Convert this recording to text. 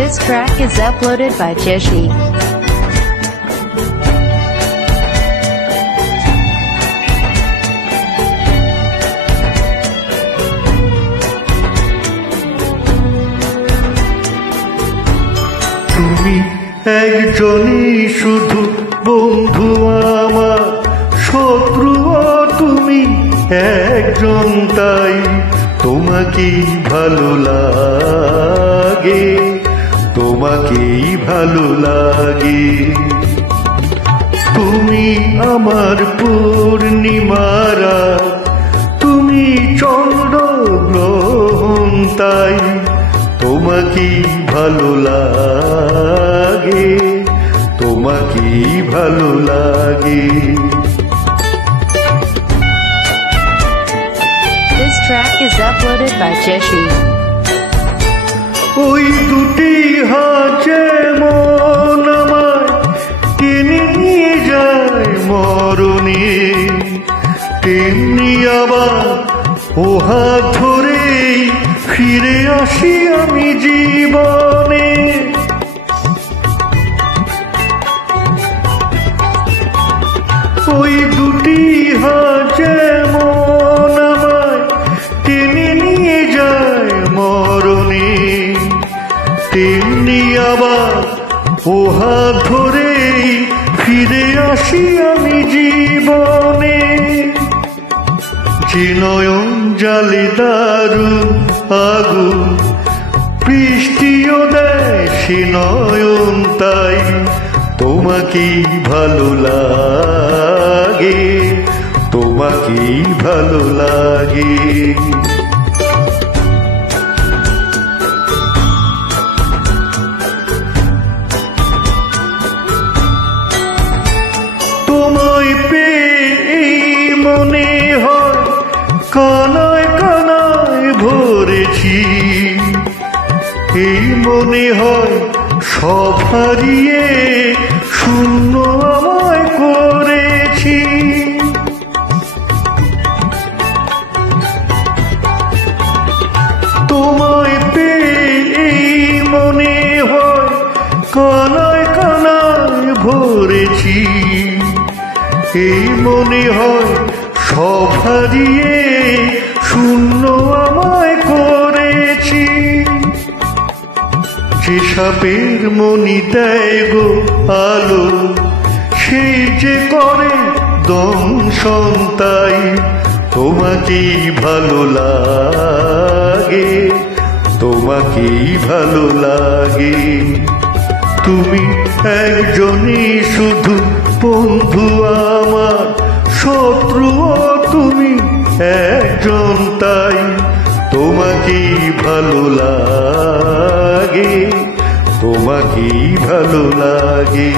This track is uploaded by Jeshi. তুমি একজনই শুধু বন্ধু আমার, শত্রুও তুমি একজন, তাই তোমাকেই ভালো লাগে, তোমাকেই ভালো লাগে। তুমি আমার পূর্ণিমারা, তুমি চন্দ্র গ্রহণ, তাই তোমাকেই ভালো লাগে, তোমাকেই ভালো লাগে। This track is uploaded by Jeshi. ওই দুটি হাতে মন আমায় টেনে নিয়ে যায় মরণে, তেমনি আবার ও হাত ধরেই ফিরে আসি আমি জীবনে। ওই দুটি হাতে মন আমায় টেনে নিয়ে যায় মরণে, তেমনি আবার ও হাত ধরেই ফিরে আসি আমি জীবনে। যে নয়ন জালে দারুণ আগুন, বৃষ্টিও দেয় সে নয়ন, তাই তোমাকেই ভালো লাগে, তোমাকেই ভালো লাগে। তোমায় পেয়ে মনে হয় কানায় কানায় ভরেছি, এই মনে হয় সব হারিয়ে শূন্য আমায় করেছি। তোমায় পেয়ে মনে হয় কানায় কানায় ভরেছি, এই মনে হয় সব হারিয়ে শূন্য আমায় করেছি। যে সাপের মনি দেয় গো আলো, সেই যে করে দংশন, তাই তোমাকেই ভালো লাগে, তোমাকেই ভালো লাগে। তুমি একজনই শুধু বন্ধু আমার, শত্রুও তুমি একজন, তাই তোমাকেই ভালো লাগে, তোমাকেই ভালো লাগে।